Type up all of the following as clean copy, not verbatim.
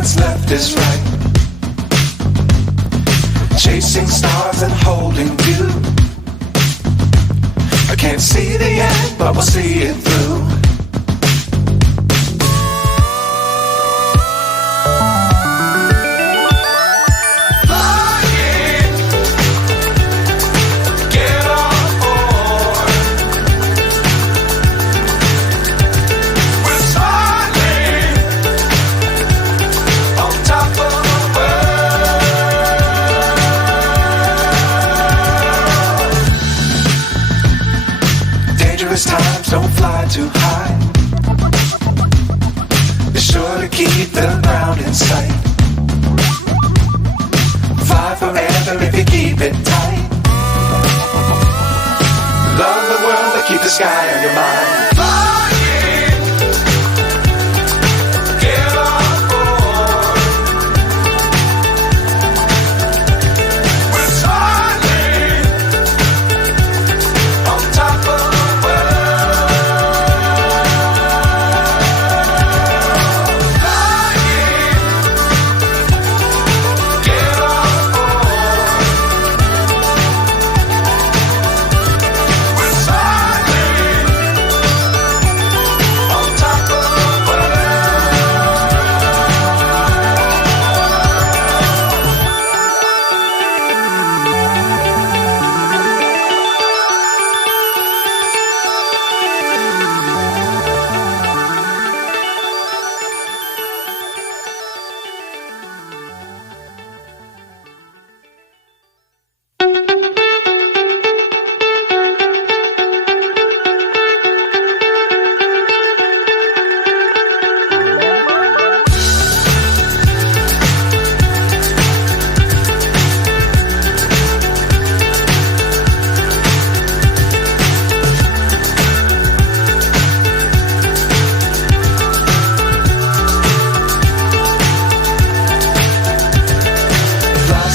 what's left is right. Chasing stars and holding you. I can't see the end, but we'll see it through. Times don't fly too high. Be sure to keep the ground in sight. Fly forever if you keep it tight. Love the world but keep the sky on your mind.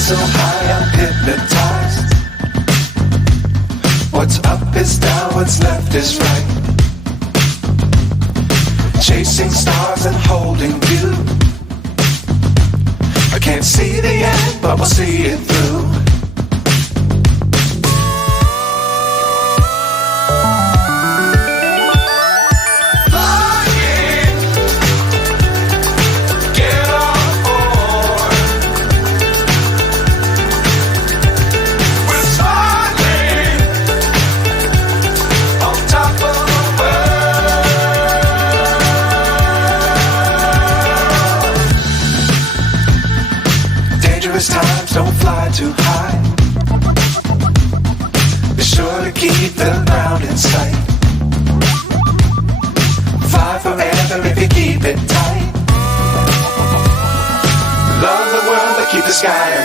So high I'm hypnotized. What's up is down, what's left is right. Chasing stars and holding you. I can't see the end, but we'll see it through. Times don't fly too high. Be sure to keep the ground in sight. Fly forever if you keep it tight. Love the world but keep the sky